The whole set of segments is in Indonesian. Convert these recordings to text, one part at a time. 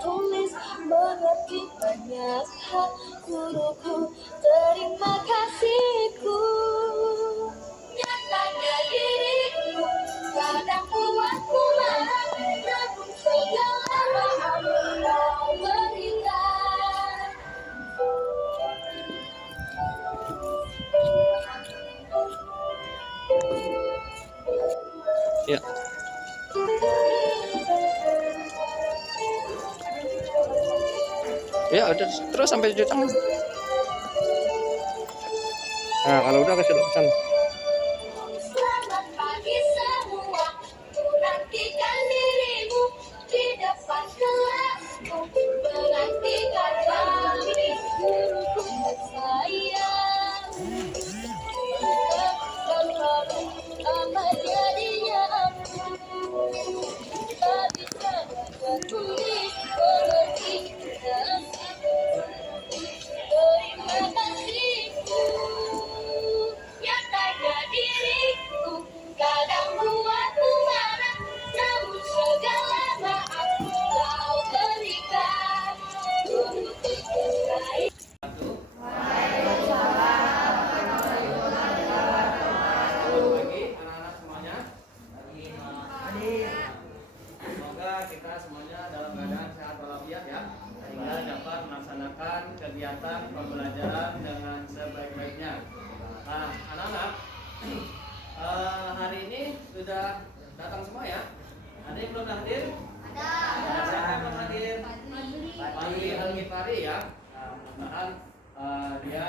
tulis mengerti banyak hal guruku. Terima kasihku. Nyatanya diriku kadang buatku marah, namun segala maaf kau berikan. Ya. Ya udah terus sampai cuci tangan. Nah kalau udah kasih pesan. Selamat pagi semua, ku nantikan dirimu di depan kelasku, menantikan kami guruku tersayang. Terlalu lama jadinya aku tak bisa baca tulis mengerti nasibku. Terima kasihku. Nyatanya diriku kadang buatku marah, namun segala maaf kau berikan. Untuk tersayang. Anak-anak semuanya, semoga kita semuanya dalam keadaan sehat walafiat ya, sehingga dapat melaksanakan kegiatan pembelajaran dengan sebaik-baiknya. Nah, anak-anak, hari ini sudah datang semua ya? Ada yang belum hadir? Ada. Siapa yang belum hadir? Fadli Al-Ghifari ya. Nah, mudah-mudahan dia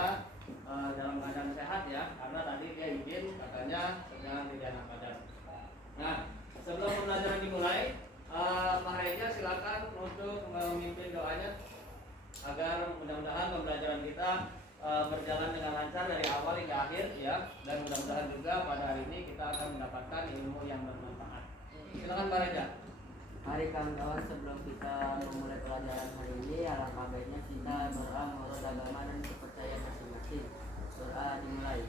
dalam keadaan sehat ya, karena tadi dia izin katanya sedang tidak enak badan. Nah, sebelum pembelajaran dimulai, Pak Reja silakan untuk memimpin doanya agar mudah-mudahan pembelajaran kita berjalan dengan lancar dari awal hingga akhir ya, dan mudah-mudahan juga pada hari ini kita akan mendapatkan ilmu yang bermanfaat. Silakan Pak Reja. Mari kawan-kawan, sebelum kita memulai pelajaran hari ini, alangkah baiknya kita berdoa menurut agama dan kepercayaan masing-masing. Doa dimulai.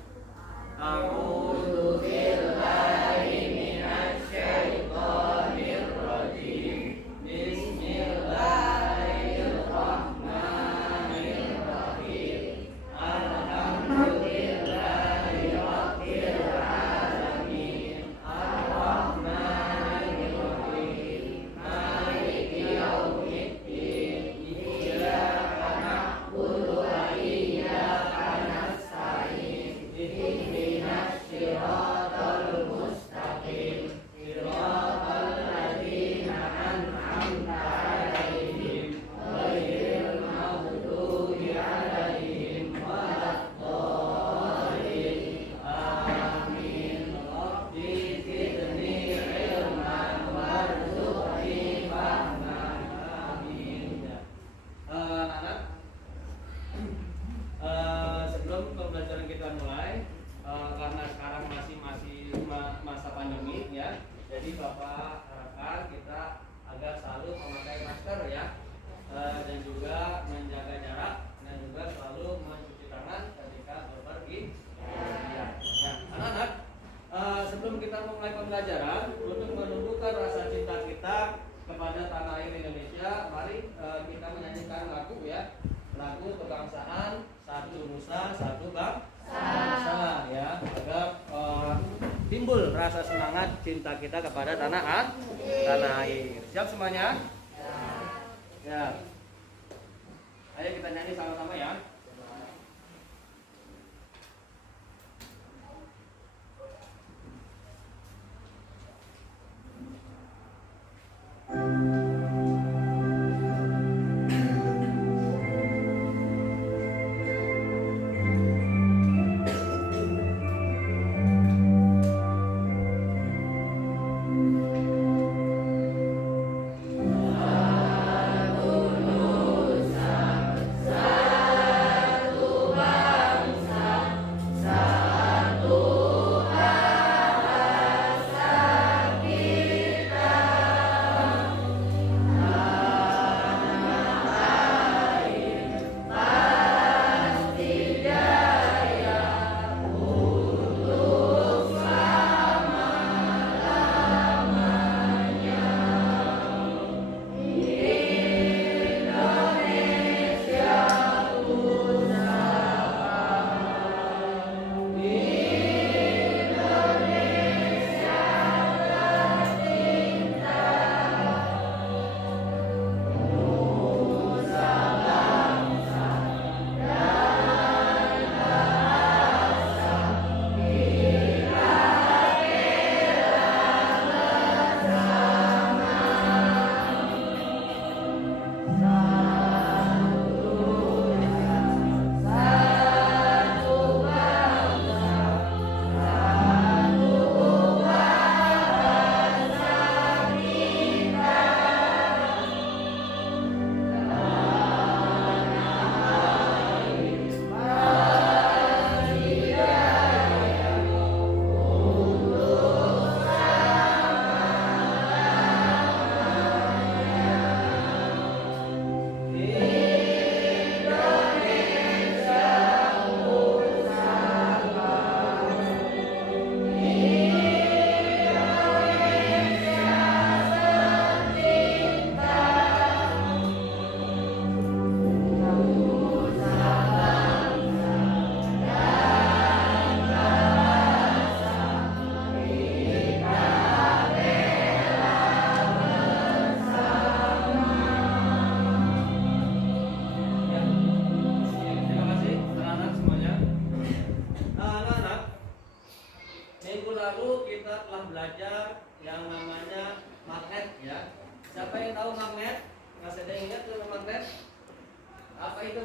A'udzu billahi minasy syaithanir rajim. Bismillahirrahmanirrahim. Alhamdulillahi rabbil alamin. Arrahmanir rahim. Maliki yaumiddin. Iyyaka na'budu wa iyyaka nasta'in. Ihdinas siratal mustaqim. Siratal ladzina an'amta 'alaihim ghairil maghdubi 'alaihim waladdallin. Amin. Rabbi zidni ilman warzuqni fahman. Amin. Anak, sebelum pembelajaran kita mulai, karena sekarang masih masa pandemi ya, jadi Bapak harapkan kita agar selalu memakai masker ya, dan juga menjaga jarak, dan juga selalu mencuci tangan ketika bepergian. Ya. Nah, anak-anak, sebelum kita mulai pembelajaran, untuk menumbuhkan rasa cinta kita kepada tanah air Indonesia, mari kita menyanyikan lagu ya, lagu kebangsaan Satu Nusa Satu Bangsa ya, agar timbul rasa semangat cinta kita kepada tanah air. Siap semuanya? Ya. Ayo kita nyanyi sama-sama ya. Satu Nusa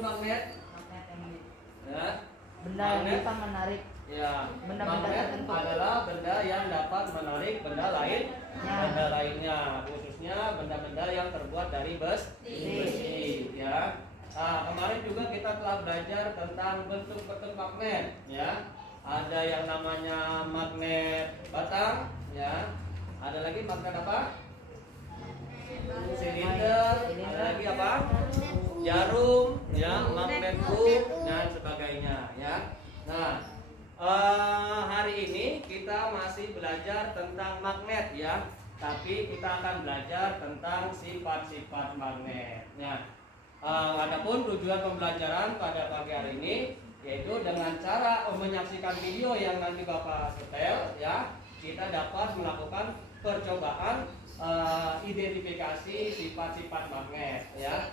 magnet? Ya. Benda yang Magnet. bisa menarik. Ya, Benda-benda magnet tertentu. adalah benda yang dapat menarik benda lainnya, khususnya benda-benda yang terbuat dari besi, ya. Nah, kemarin juga kita telah belajar tentang bentuk-bentuk magnet, ya. Ada yang namanya magnet batang, ya. Ada lagi magnet apa? Silinder, ada lagi apa? Jarum, ya, magnet boom dan sebagainya, ya. Nah, hari ini kita masih belajar tentang magnet, ya. Tapi kita akan belajar tentang sifat-sifat magnet. Ya. Adapun tujuan pembelajaran pada pagi hari ini yaitu dengan cara menyaksikan video yang nanti Bapak setel, ya, kita dapat melakukan percobaan identifikasi sifat-sifat magnet, ya,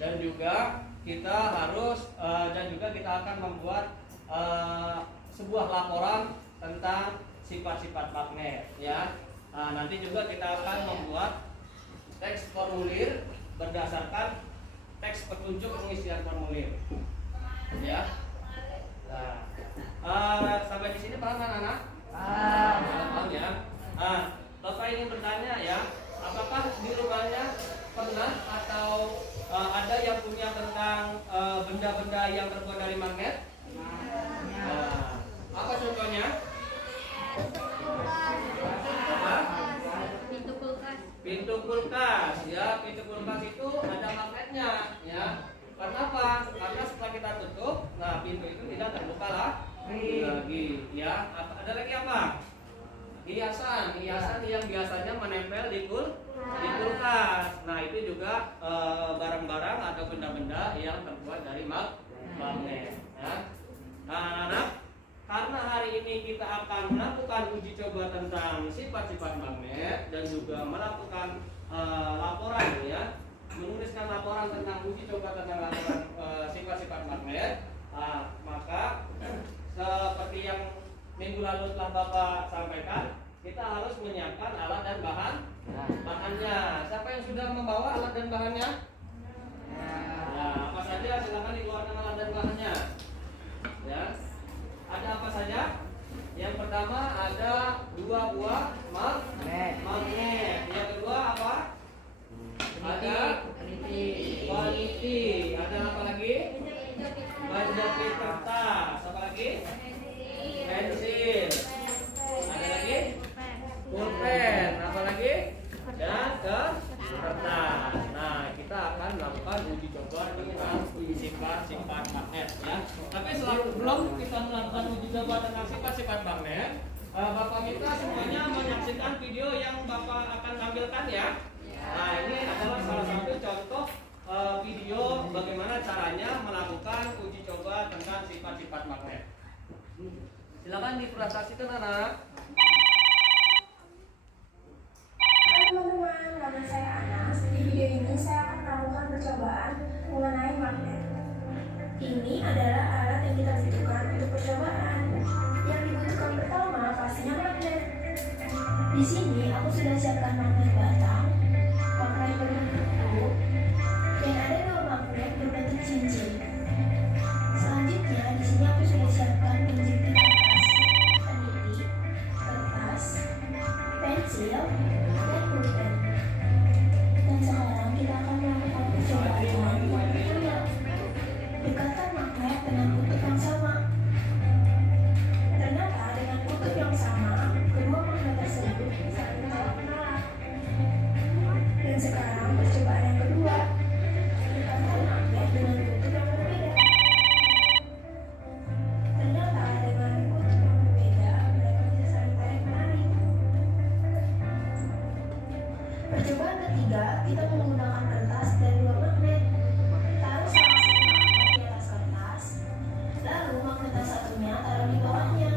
dan juga kita harus dan juga kita akan membuat sebuah laporan tentang sifat-sifat magnet, ya. Nanti juga kita akan membuat teks formulir berdasarkan teks petunjuk pengisian formulir, ya. Nah, sampai di sini paham kan anak? Paham ya. Bapak ingin bertanya, ya, apakah di rumahnya pernah atau ada yang punya tentang benda-benda yang terbuat dari magnet? Apa contohnya? Apa? Pintu kulkas, ya. Pintu kulkas itu ada magnetnya, ya. Kenapa? Karena setelah kita tutup, nah pintu itu tidak terbuka lagi, ya. Ada lagi apa? Hiasan yang biasanya menempel di kulkas. Nah, itu juga barang-barang atau benda-benda yang terbuat dari magnet, ya. Nah, anak-anak, karena hari ini kita akan melakukan uji coba tentang sifat-sifat magnet dan juga melakukan laporan, ya, menuliskan laporan tentang uji coba tentang laporan sifat-sifat magnet. Maka seperti yang minggu lalu telah Bapak sampaikan, kita harus menyiapkan alat dan bahannya. Siapa yang sudah membawa alat dan bahannya? Nah, apa saja? Silakan dikeluarkan alat dan bahannya. Ya. Ada apa saja? Yang pertama ada 2 buah magnet. Yang kedua apa? Ada peniti. Ada apa lagi? Penjepit kertas. Apa lagi? Pensil. Ada lagi? Pulpen. Apa lagi? Dan kertas. Nah, kita akan melakukan uji coba tentang sifat-sifat magnet, ya. Tapi sebelum kita melakukan uji coba tentang sifat-sifat magnet, Bapak minta semuanya menyaksikan video yang Bapak akan tampilkan, ya. Nah, ini adalah salah satu contoh video bagaimana caranya melakukan uji coba tentang sifat-sifat magnet. Silakan dipresentasikan, anak. Teman-teman, nama saya Anas. Di video ini saya akan melakukan percobaan mengenai magnet. Ini adalah alat yang kita butuhkan untuk percobaan. Yang dibutuhkan pertama pastinya magnet. Di sini aku sudah siapkan magnet batang, magnet berbentuk kub, dan ada 2 magnet berbentuk cincin. Selanjutnya di sini aku sudah siapkan penjepit kertas, peniti, kertas, pensil, dan pulpen. Dan sekarang kita akan melakukan percobaan dengan dekatkan magnet dengan kutub yang sama. Ternyata dengan kutub yang sama, kedua magnet tersebut saling menolak. Dan sekarang percobaan yang kedua, dekatkan magnet dengan kutub yang berbeda. Ternyata dengan kutub yang berbeda, mereka bisa saling tarik-menarik. Percobaan ketiga, kita menggunakan kertas dan 2 magnet. Taruh salah satu magnet di atas kertas, lalu magnet yang satunya taruh di bawahnya.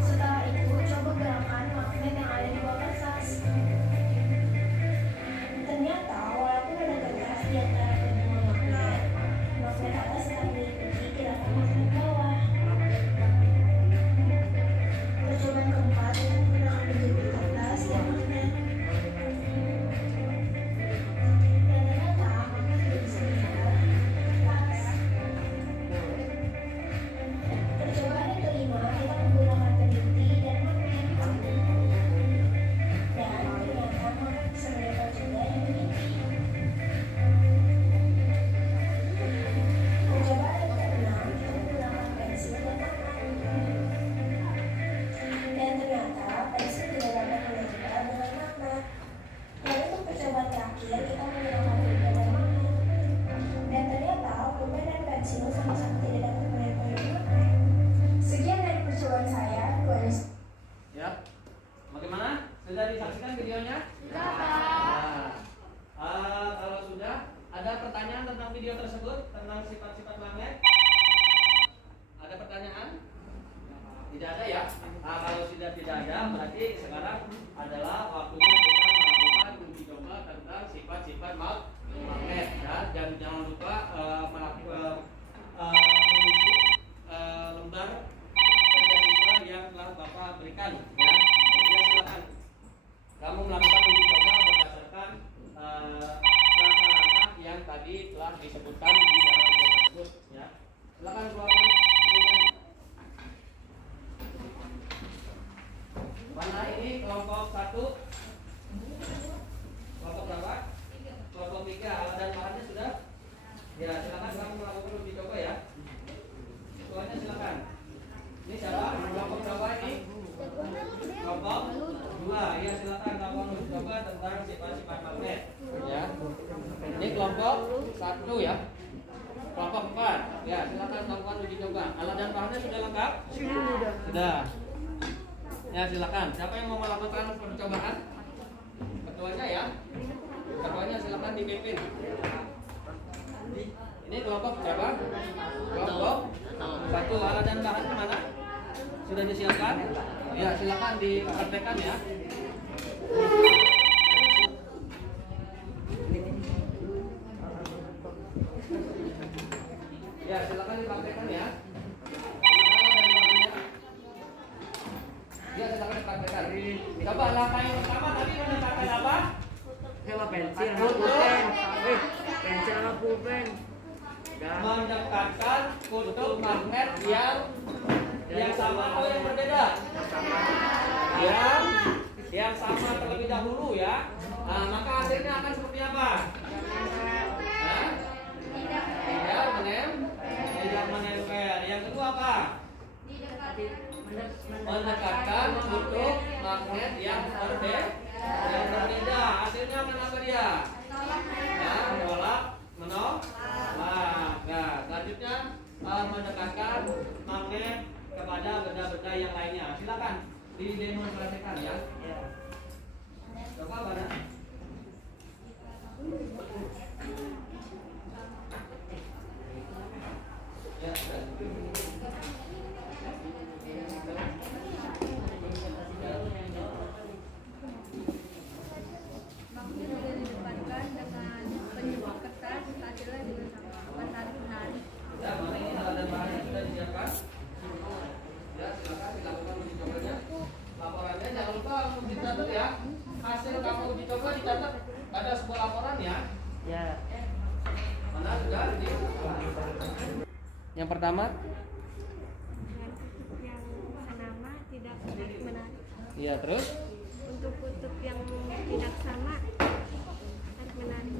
Setelah itu, coba gerakan magnet yang ada di bawah kertas. Ternyata, walaupun ada kertas di antara kedua magnet, magnet atas tetap mengikuti gerakan magnet bawah. Percobaan keempat, kita menggunakan penjepit kertas dan magnet. Tidak ada ya. Nah, kalau sudah tidak ada, berarti sekarang adalah waktunya kita melakukan uji coba tentang sifat-sifat magnet ya. Dan jangan lupa mengisi lembar kerja siswa yang telah Bapak berikan ya. Ya, silakan kamu melakukan uji coba berdasarkan langkah-langkah yang tadi telah disebutkan di dalam video tersebut ya. Silakan keluarkan bukunya. Mana ini kelompok 1? Kelompok berapa? Kelompok 3. Alat dan bahannya sudah? Ya, silakan kamu melakukan uji coba ya. Semuanya silakan. Ini siapa? Kelompok berapa ini? Kelompok 2. Ya, silakan kamu uji coba tentang sifat-sifat magnet ya. Ini kelompok 1 ya. Kelompok 4. Ya, silakan lakukan uji coba. Alat dan bahannya sudah lengkap? Sudah. Ya, silakan. Siapa yang mau melakukan percobaan? Ketuanya ya. Ketuanya silakan dipimpin. Ini kelompok berapa? Kelompok 1. Alat dan bahannya mana? Sudah disiapkan? Ya, silakan dipraktekkan ya. Ya, silakan dipraktekkan ya. Ya, silakan dipraktekkan. Coba langkah yang pertama tadi mendekatkan apa? Sama pensil sama pulpen. Pensil sama pulpen. Mendekatkan kutub magnet yang sama atau yang berbeda? Yang sama terlebih dahulu ya. Nah, maka hasilnya akan seperti apa? Tidak menempel. Yang kedua apa? Mendekatkan kutub magnet yang berbeda. Hasilnya akan apa dia? Ya, menolak, menolak. Nah, selanjutnya mendekatkan magnet kepada benda-benda yang lainnya. Silakan didemonstrasikan ya. Coba mana? Ya. Ya, mana ini alat dan bahannya sudah disiapkan? Ya, silakan dilakukan uji cobanya. Laporannya jangan lupa untuk dicatat ya. Hasil kamu uji coba dicatat pada sebuah laporan ya. Ya. Mana sudah? Yang pertama? Yang sama tidak menarik. Iya, terus? Untuk kutub yang tidak sama tarik menarik.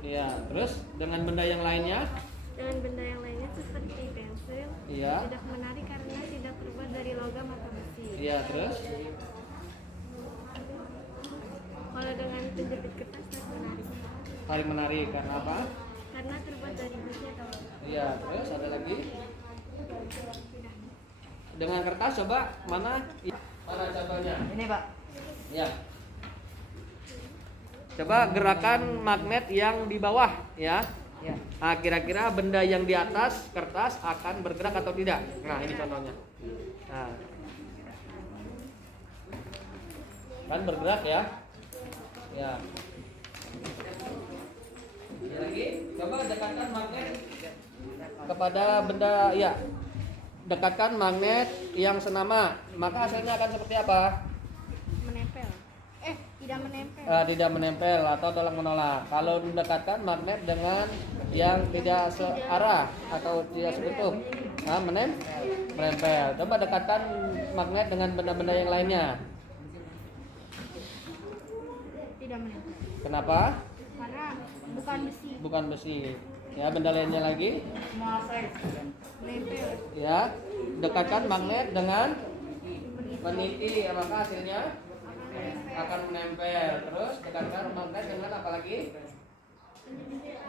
Iya, terus dengan benda yang lainnya? Dengan benda yang lainnya seperti pensil Iya. tidak menarik karena tidak terbuat dari logam atau besi. Iya, terus? Kalau dengan penjepit kertas tarik menarik Tarik menarik karena apa? karena terbuat dari besi atau logam. Iya, terus ada lagi? Dengan kertas coba mana? Mana cabangnya? Ini Pak. Ya. Coba gerakan magnet yang di bawah ya. Ya. Nah, kira-kira benda yang di atas kertas akan bergerak atau tidak? Nah, ini contohnya. Nah. Kan bergerak ya? Ya. Lagi, coba dekatkan magnet kepada benda ya. Dekatkan magnet yang senama, maka hasilnya akan seperti apa? Menempel. Tidak menempel. Tidak menempel atau tolak menolak. Kalau mendekatkan magnet dengan yang tidak searah atau tidak sekutub, menempel. Coba dekatkan magnet dengan benda-benda yang lainnya. Tidak menempel. Kenapa? Karena bukan besi. Bukan besi. Ya, benda lainnya lagi. Menempel. Ya, dekatkan magnet dengan peniti, maka hasilnya akan menempel. Terus dekatkan magnet dengan apa lagi?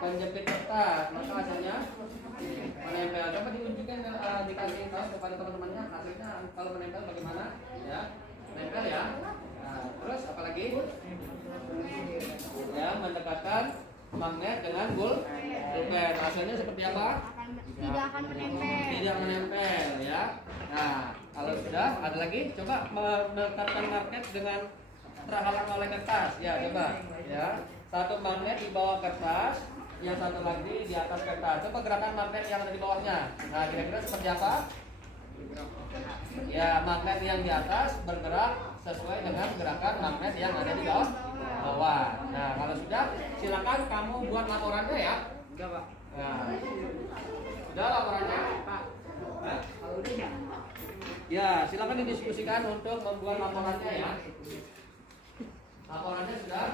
Penjepit kertas, maka hasilnya menempel. Coba diujikan, dikasih tahu kepada teman-temannya hasilnya kalau menempel bagaimana? Ya, menempel ya. Nah, terus apa lagi? Ya, mendekatkan magnet dengan pulpen. Hasilnya seperti apa? Tidak akan menempel. Tidak menempel ya. Nah, kalau Sudah, ada lagi? Coba menetapkan magnet dengan terhalang oleh kertas. Ya, coba. Ya, satu magnet di bawah kertas, yang satu lagi di atas kertas. Coba gerakan magnet yang ada di bawahnya. Nah, kira-kira seperti apa? Ya, magnet yang di atas bergerak sesuai dengan gerakan magnet yang ada di bawah. Nah, kalau sudah, silakan kamu buat laporannya ya. Enggak, Pak. Nah, sudah laporannya, Pak. Hah? Ya, silakan didiskusikan untuk membuat laporannya ya. Laporannya sudah?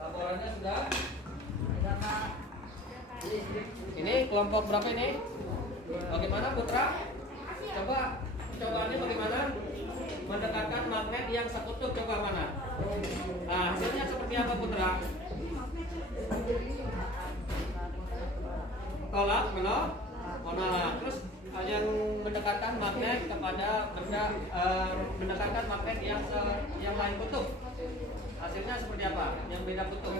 Laporannya sudah? Ini kelompok berapa ini? Bagaimana Putra? Cobaannya bagaimana? Mendekatkan magnet yang sekutu, coba mana? Nah, hasilnya seperti apa Putra? Tolak, menolak. Terus yang mendekatkan magnet kepada benda, mendekatkan magnet yang lain kutub. Hasilnya seperti apa? Yang beda kutub.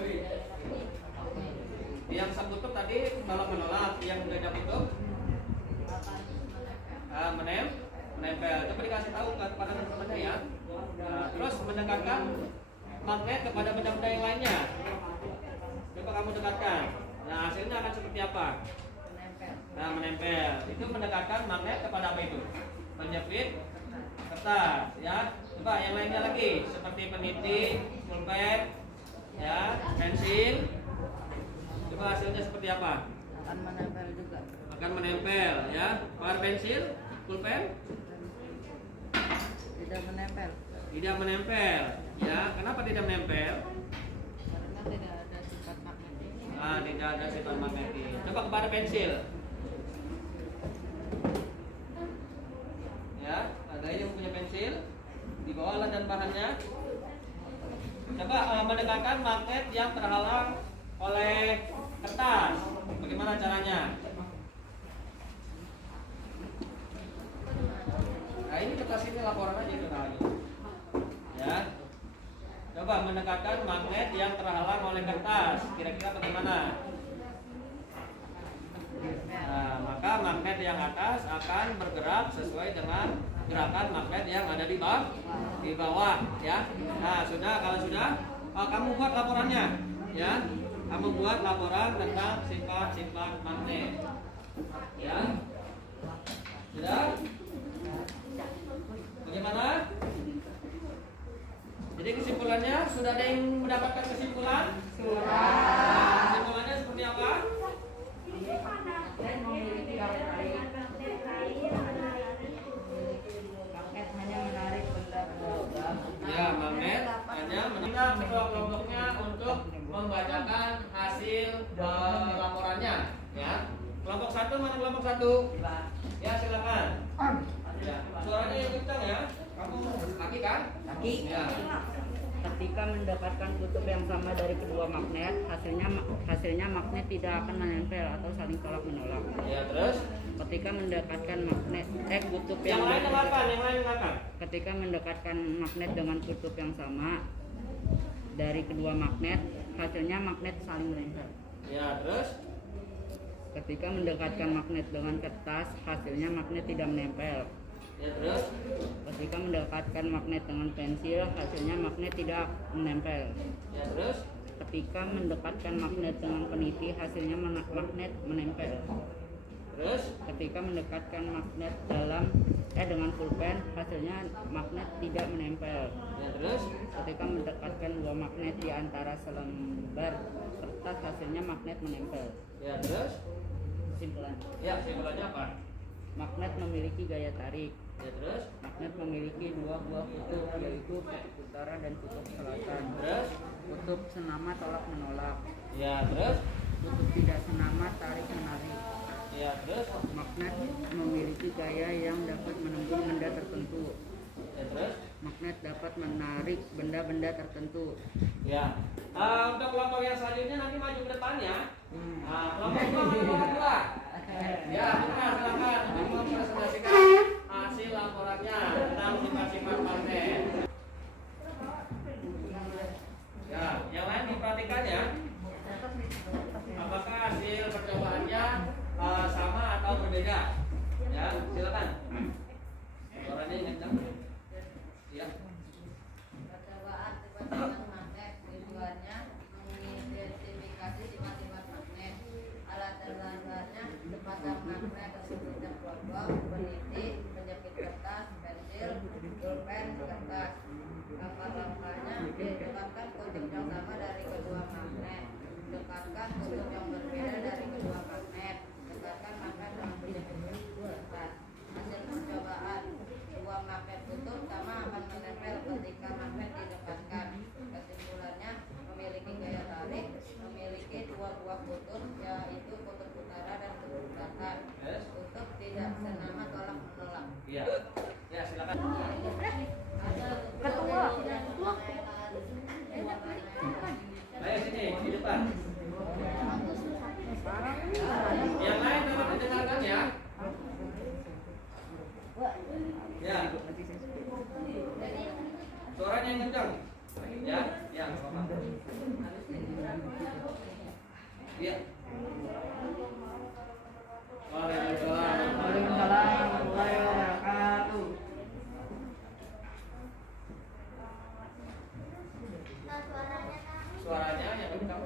Yang sekutu tadi menolak, yang beda kutub menempel. Coba dikasih tahu kepada teman-temannya ya. Terus mendekatkan magnet kepada benda-benda yang lainnya. Coba kamu dekatkan. Nah, hasilnya akan seperti apa? Nah, menempel. Itu mendekatkan magnet kepada apa itu? Menjepit kertas, ya. Coba yang lainnya lagi, seperti peniti, pulpen, ya, pensil. Coba hasilnya seperti apa? Akan menempel juga. Akan menempel, ya. Kalau pensil, pulpen Tidak menempel. tidak menempel, ya. Kenapa tidak menempel? Karena tidak ada sifat magnetik. Tidak ada sifat magnetis. Coba kepada pensil. Ya, ada yang punya pensil. Di bawah dan bahannya. Coba mendekatkan magnet yang terhalang oleh kertas. Bagaimana caranya? Nah, ini kertas ini laporan aja itu lagi. Ya. Coba mendekatkan magnet yang terhalang oleh kertas. Kira-kira bagaimana? Nah, maka magnet yang atas akan bergerak sesuai dengan gerakan magnet yang ada di bawah, ya. Nah, sudah, kalau sudah, kamu buat laporannya, ya. Kamu buat laporan tentang sifat-sifat magnet, ya. Sudah? Bagaimana? Jadi kesimpulannya, sudah ada yang mendapatkan kesimpulan? Sudah. Kesimpulannya seperti apa? Magnet hanya menarik benda-benda logam. Ya, magnet hanya kita kelompoknya untuk membacakan hasil laporannya, ya. Kelompok satu mana kelompok satu? Ya, silakan. Ya, suaranya yang kencang ya. Kamu kaki kan? Kaki. Ya. Ketika mendapatkan kutub yang sama dari kedua magnet, hasilnya magnet tidak akan menempel atau saling tolak menolak. Ya, terus? Ketika mendekatkan kutub Yang lain dengarkan, yang lain dengarkan. ketika mendekatkan magnet dengan kutub yang sama dari kedua magnet, hasilnya magnet saling menempel. Ya, terus? Ketika mendekatkan magnet dengan kertas, hasilnya magnet tidak menempel. Ya, terus? Ketika mendekatkan magnet dengan pensil, hasilnya magnet tidak menempel. Ya, terus? Ketika mendekatkan magnet dengan peniti, hasilnya magnet menempel. Terus? Ketika mendekatkan magnet dengan pulpen, hasilnya magnet tidak menempel. Ya, terus? Ketika mendekatkan dua magnet di antara selembar kertas, hasilnya magnet menempel. Ya, terus? Kesimpulan. Ya, kesimpulannya apa? Magnet memiliki gaya tarik. Ya, terus? Magnet memiliki dua buah kutub, yaitu kutub utara dan kutub selatan. Terus? Kutub senama tolak menolak. Ya, terus? Kutub tidak senama tarik menarik. Ya, terus? Magnet memiliki gaya yang dapat menembus benda tertentu. Ya, terus? Magnet dapat menarik benda-benda tertentu. Ya. Untuk kelompok yang selanjutnya nanti maju ke depan ya. Nah, kelompok dua. Ya, benar, silakan untuk mempresentasikan hasil laporannya tentang sifat-sifat magnet. Ya, yang lain diperhatikan ya. Apakah hasil percobaannya sama atau berbeda? berbeda. Ya, silakan. Suaranya yang kencang. Ya. Percobaan tipe-tipe magnet tujuannya mengidentifikasi sifat-sifat magnet. Alat terbarunya sepasang magnet tersebut terkelompok, peniti, penjepit kertas, pensil, pulpen, kertas. Langkah-langkahnya dekatkan kutub yang sama dari kedua magnet. Dekatkan kutub yang berbeda dari kedua magnet. Dekatkan magnet dengan penjepit kertas. Hasil percobaan, sebuah magnet kutub sama akan menempel ketika magnet didekatkan. Kesimpulannya, memiliki gaya tarik, memiliki dua buah kutub, yaitu kutub utara dan kutub selatan. Kutub tidak senama tolak menolak. Iya. Ya, silakan. Ketua. Ayo sini, di depan. Yang lain dapat mendengarkan ya. Ya. Suaranya yang kencang. Ya, ya, apa-apa. Iya. Waalaikumsalam. Waalaikumsalam warahmatullahi wabarakatuh. Suaranya yang kencang.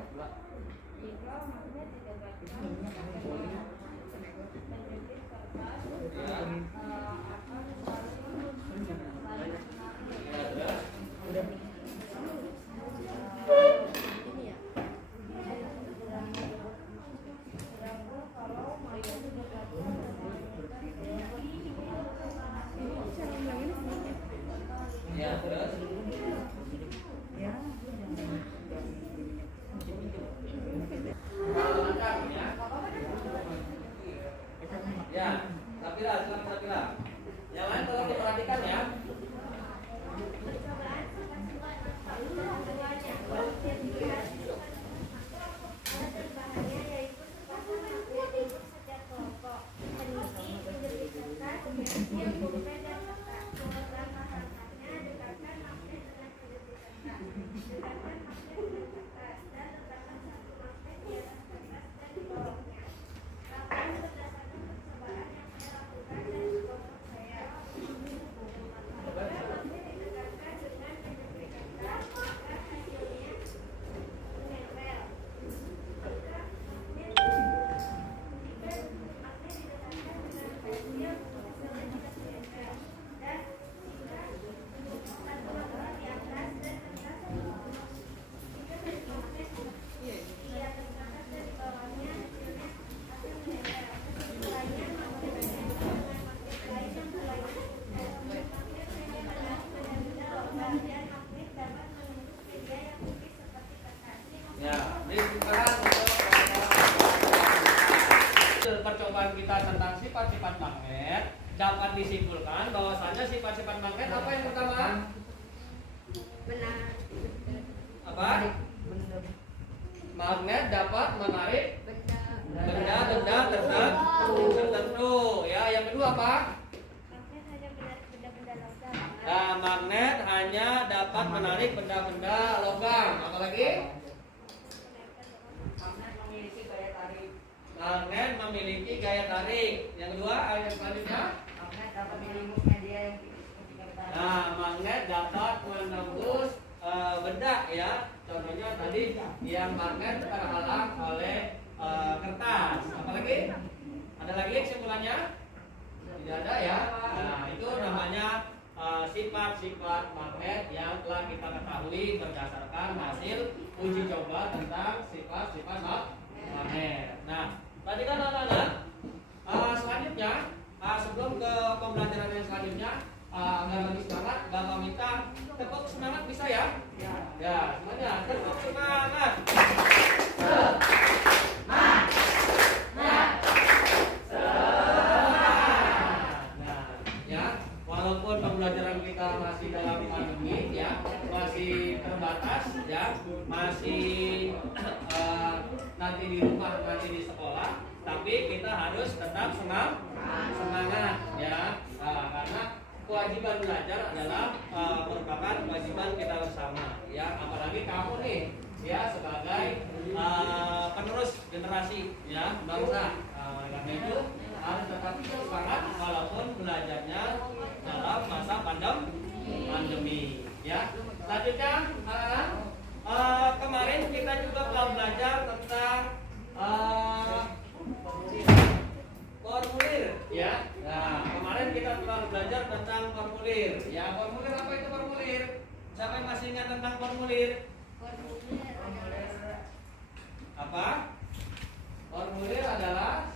Ya, terus. Kalau lengkap ya. Ya, Sapira, silakan Sapira. Yang lain tolong diperhatikan ya. Ya, ini sekarang untuk percobaan kita tentang sifat-sifat magnet dapat disimpulkan bahwasanya sifat-sifat magnet apa yang pertama? Benar. Apa? Magnet dapat menarik benda-benda tertentu. Ya, yang kedua apa? Magnet hanya menarik benda-benda logam. Nah, magnet hanya dapat menarik benda-benda logam. Apalagi? Magnet memiliki gaya tarik. Magnet memiliki gaya tarik. Yang kedua, yang selanjutnya? Magnet dapat menembus media yang ketika kita. Nah, magnet dapat menembus benda ya. Contohnya tadi yang magnet terhalang oleh kertas. Apalagi? Ada lagi kesimpulannya? Tidak ada ya. Nah, itu namanya sifat-sifat magnet yang telah kita ketahui berdasarkan hasil uji coba tentang sifat-sifat magnet. Nah, tadi kan anak-anak selanjutnya sebelum ke pembelajaran yang selanjutnya agar lebih semangat, Bapak minta tepuk semangat bisa ya? Ya, semuanya tepuk semangat. Nah, ya, walaupun pembelajaran kita masih dalam pandemi ya, masih terbatas ya, masih nanti di rumah, nanti di sekolah, tapi kita harus tetap semangat ya, karena kewajiban belajar adalah merupakan kewajiban kita bersama ya, apalagi kamu nih ya sebagai penerus generasi ya bangsa. Karena itu harus tetap tentang formulir. Ya, formulir apa itu formulir? Siapa yang masih ingat tentang formulir? Apa? Formulir adalah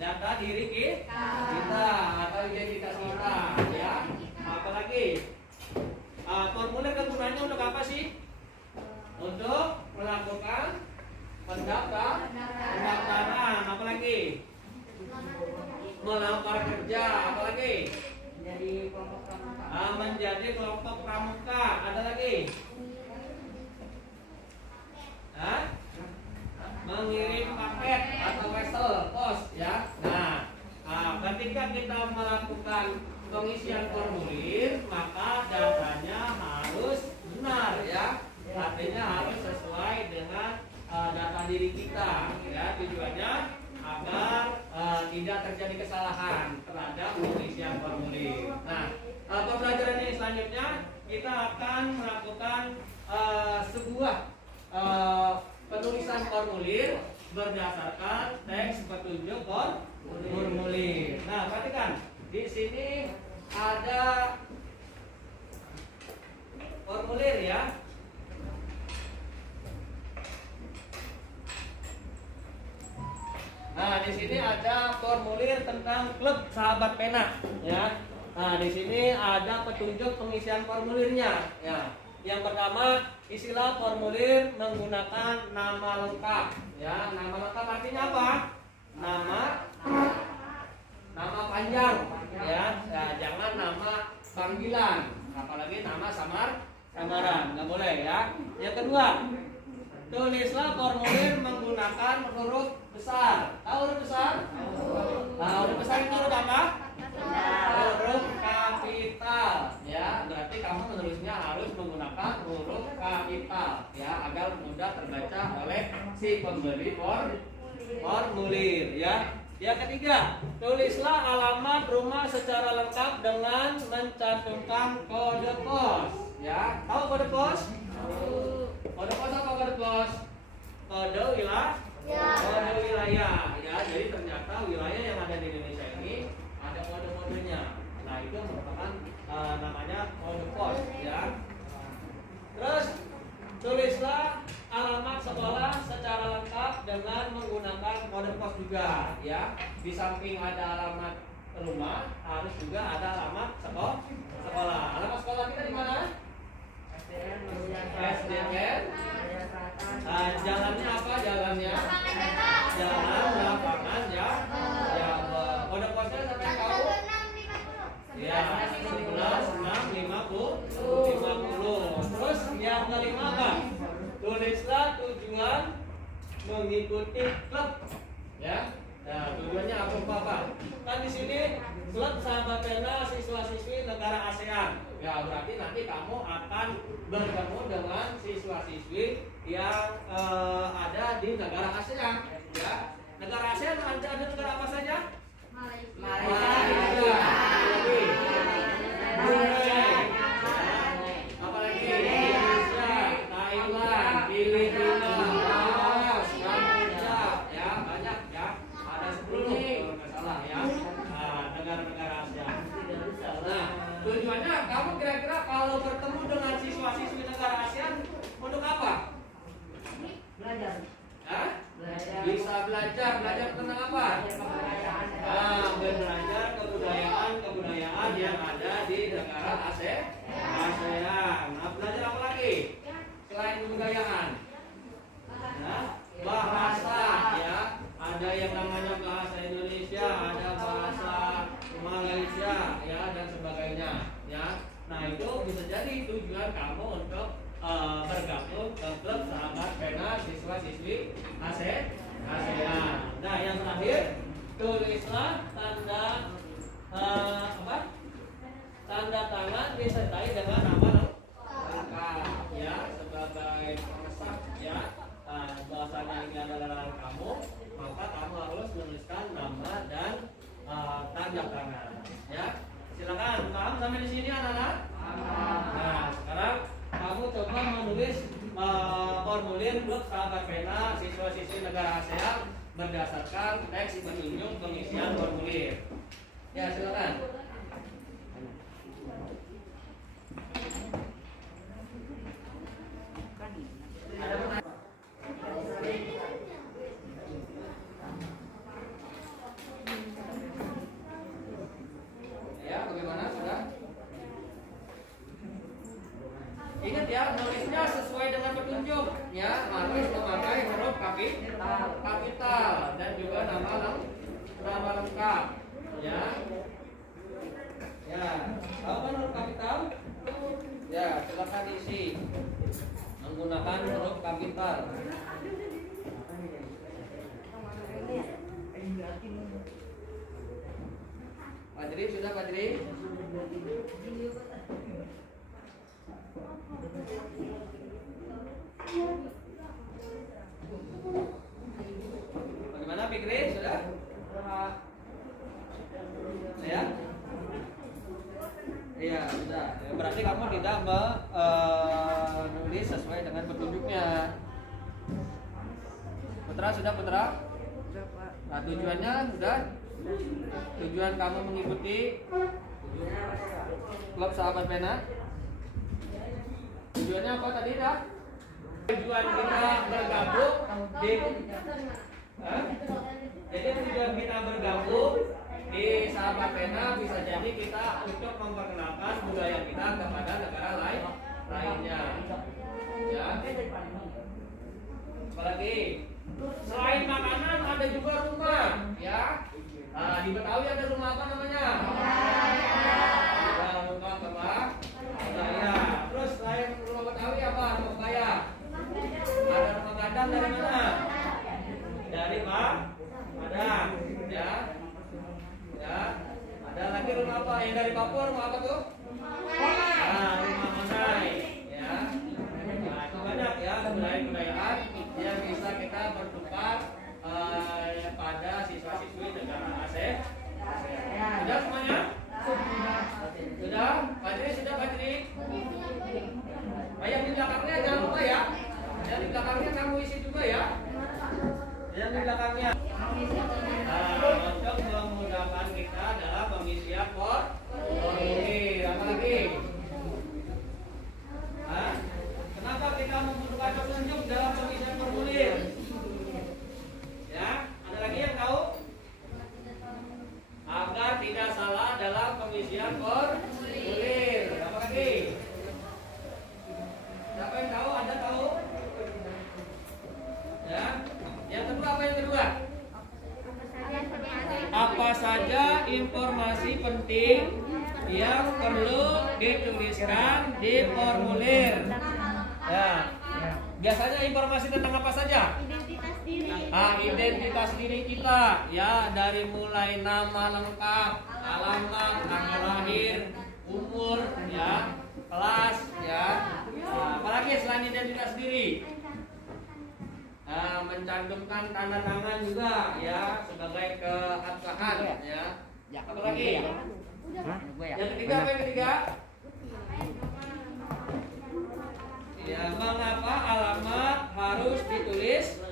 data diri kita atau identitas kita, ya. Apalagi formulir kegunaannya untuk apa sih? Untuk melakukan pendaftaran, apalagi melamar kerja, apalagi menjadi kelompok pramuka, ada lagi mengirim paket atau wesel pos, ya. Nah, ketika kita melakukan pengisian formulir, maka datanya harus benar, ya. Artinya harus sesuai dengan data diri kita, ya. Tujuannya agar tidak terjadi kesalahan terhadap pengisian formulir. Nah, pembelajaran ini selanjutnya kita akan melakukan sebuah penulisan formulir berdasarkan teks petunjuk formulir. Nah, perhatikan di sini ada formulir, ya. Nah, di sini ada formulir tentang klub sahabat pena, ya. Nah, di sini ada petunjuk pengisian formulirnya, ya. Yang pertama, istilah formulir menggunakan nama lengkap, ya. Nama lengkap artinya apa? Nama panjang, ya. Nah, jangan nama panggilan, apalagi nama samaran, nggak boleh, ya. Yang kedua, tulislah formulir menggunakan huruf besar. Tahu huruf besar? Nah, huruf besar itu huruf apa? Huruf kapital, ya. Berarti kamu menulisnya harus menggunakan huruf kapital, ya, agar mudah terbaca oleh si pemberi formulir, ya. Yang ketiga, tulislah alamat rumah secara lengkap dengan mencantumkan kode pos, ya. Tahu kode pos? Kode pos apa kode pos? Kode wilayah. Kode wilayah, ya. Jadi ternyata wilayah yang ada di Indonesia ini ada kode-kodenya. Nah, itu merupakan namanya kode pos, ya. Terus tulislah alamat sekolah secara lengkap dengan menggunakan kode pos juga, ya. Di samping ada alamat rumah, harus juga ada alamat sekolah. Alamat sekolah kita di mana? SDN. Jalannya apa? Jalannya jalan lapangan, ya. Ya, kode posnya sampai tahu? Ya, 11 6 50. Terus yang kelima apa? Tulislah tujuan mengikuti klub, ya. Nah, tujuannya apa? Kan di sini klub sahabat pena siswa-siswi negara ASEAN. Ya, berarti nanti kamu akan bertemu dengan siswa-siswi yang ada di negara ASEAN, ya. Negara ASEAN ada negara apa saja? Malaysia. Apalagi Indonesia, Thailand, Filipina, Laos, Kamboja, ya, banyak, ya. Ada 10 kalau nggak salah, ya. Negara-negara ASEAN. Nah, tujuannya kamu kira-kira kalau bertemu dengan siswa-siswi negara ASEAN untuk apa? Belajar. Bisa belajar tentang apa? Belajar kebudayaan yang ada di negara ASEAN. Nah, belajar apa lagi selain kebudayaan? Bahasa, ya. Ada yang namanya bahasa Indonesia, ada bahasa Malaysia, ya, dan sebagainya, ya. Nah, itu bisa jadi tujuan kamu untuk bergabung ke klub sahabat pena siswa-siswi ASEAN. Nah, yang terakhir, tulislah tanda tanda tangan disertai dengan nama lengkap, ya, sebagai pengesah, ya. Bahasanya ini adalah nama kamu, maka kamu harus menuliskan nama dan tanda tangan, ya. Silakan, paham sampai di sini anak-anak? Nah, sekarang kamu coba menulis formulir klub sahabat pena siswa-siswi negara ASEAN berdasarkan teks petunjuk pengisian formulir. Ya, silakan. Ada pertanyaan? Ya, bagaimana sudah? Ingat ya, nulisnya sesuai dengan petunjuk. Ya, harus memakai huruf kapital dan juga nama lengkap. Ya, ya, tahu kan huruf kapital? Ya, silakan diisi menggunakan huruf kapital. Fadri, sudah Fadri? Bagaimana Fikri? Sudah? Ya? Iya, sudah. Ya, berarti kamu tidak menulis sesuai dengan petunjuknya. Putra, sudah Putra? Nah, tujuannya sudah? Tujuan kamu mengikuti klub sahabat pena? Tujuannya apa tadi dah? Tujuan kita bergabung di jadi tujuan kita bergabung di sahabat pena bisa jadi kita untuk memperkenalkan budaya kita kepada negara lainnya. Ya. Apalagi selain makanan ada juga rumah, ya. Nah, di Betawi ada rumah apa namanya? Rumah apa? Budaya. Terus selain rumah Betawi apa? Rumah Kaya. Ada rumah Gadang dari mana? Dari Padang, ya. Ya. Ada lagi rumah apa? Yang dari Papua rumah apa tuh? Nah, rumah Monai, ya. Nah, itu banyak ya budaya-budayaan yang bisa kita bertukar pada siswa-siswi negara ASEAN. Sudah semuanya? Sudah? Fadri, sudah Fadri? Yang di belakangnya jangan lupa ya. Yang di belakangnya kamu isi juga ya. Yang di belakangnya. Untuk memudahkan kita dalam pengisian formulir. Apa lagi? Kenapa kita membutuhkan petunjuk dalam pengisian formulir? Ya, ada lagi yang tahu? Agar tidak salah dalam pengisian formulir. Apa lagi? Siapa yang tahu? Anda tahu? Ya. Yang kedua apa yang kedua? Apa saja informasi penting yang perlu dituliskan di formulir? Ya. Biasanya informasi tentang apa saja? Identitas diri. Identitas diri kita, ya, dari mulai nama lengkap, alamat, tanggal lahir, umur, ya, kelas, ya. Apalagi selain identitas diri? Mencantumkan tanda tangan juga, ya, sebagai keabsahan, ya. Apalagi? Yang ketiga apa yang ketiga? Ya, mengapa alamat harus ditulis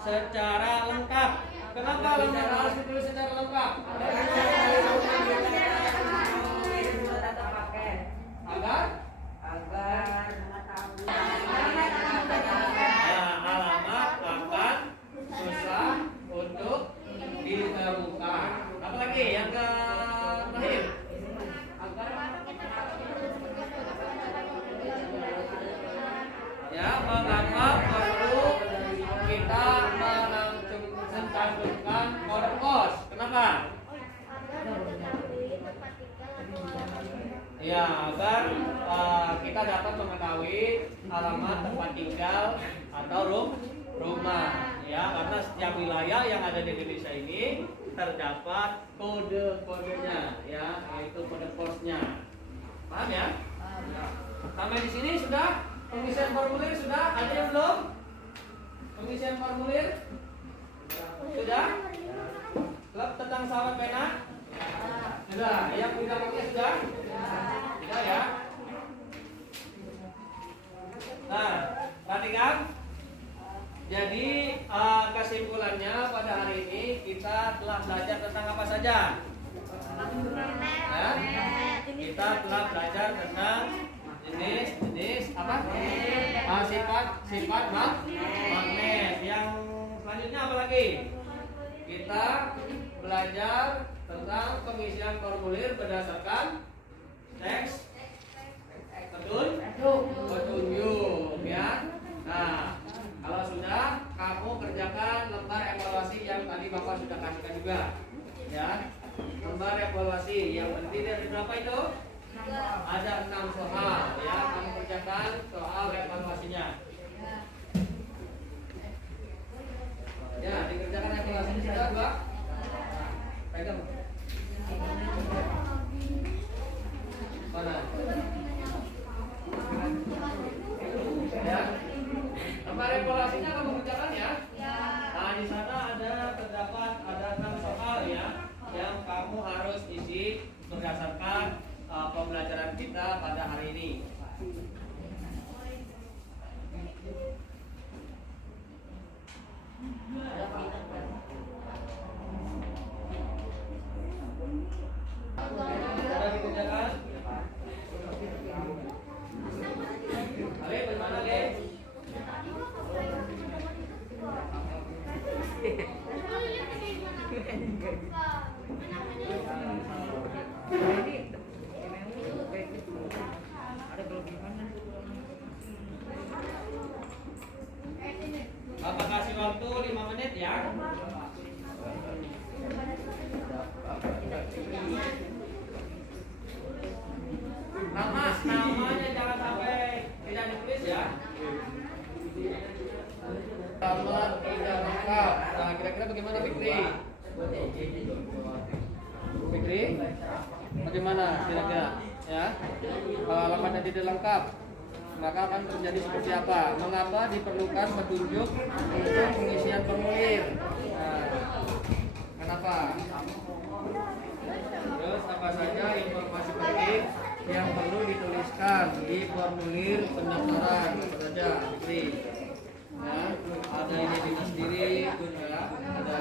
secara lengkap? Kenapa alamat harus ditulis secara lengkap? Agar alamat akan susah untuk ditemukan. Apalagi yang terakhir? Ya, mengapa perlu kita mencantumkan kode pos? Kenapa? Ya, agar kita dapat mengetahui alamat tempat tinggal atau rumah. Ya, karena setiap wilayah yang ada di Indonesia ini terdapat kode-kodenya, ya, yaitu kode posnya. Paham ya? Sampai di sini sudah? Pengisian formulir sudah? Ada yang belum? Pengisian formulir sudah? Klub tentang sahabat pena? Sudah. Yang di belakangnya sudah? Sudah ya? Nah, perhatikan. Jadi kesimpulannya pada hari ini kita kita telah belajar tentang apa saja? Ya? Kita telah belajar tentang jenis apa? Sifat magnet. Yang selanjutnya apa lagi? Kita belajar tentang pengisian formulir berdasarkan teks petunjuk ya. Nah, kalau sudah, kamu kerjakan lembar evaluasi yang tadi Bapak sudah kasihkan juga ya. Lembar evaluasi yang terdiri dari berapa itu? Ada 6 soal ya. Kamu kerjakan soal evaluasinya ya. Dikerjakan evaluasinya sudah Pak? Pegang mana? Ya. Lembar evaluasinya kamu kerjakan ya. Nah, di sana terdapat 6 soal ya yang kamu harus isi berdasarkan pembelajaran kita pada hari ini. Sudah dikerjakan? Ale, bagaimana Ale? Bapak kasih waktu 5 menit ya. Namanya jangan sampai tidak ditulis ya. Gambar tidak lengkap. Nah, kira-kira bagaimana Fikri? Fikri, bagaimana kira-kira? Ya, kalau alamatnya tidak lengkap, maka akan terjadi seperti apa? Mengapa diperlukan petunjuk untuk pengisian formulir? Nah, kenapa? Terus apa saja informasi penting yang perlu dituliskan di formulir pendaftaran? Apa saja, Fikri? Ya, ada identitas diri, ya, ada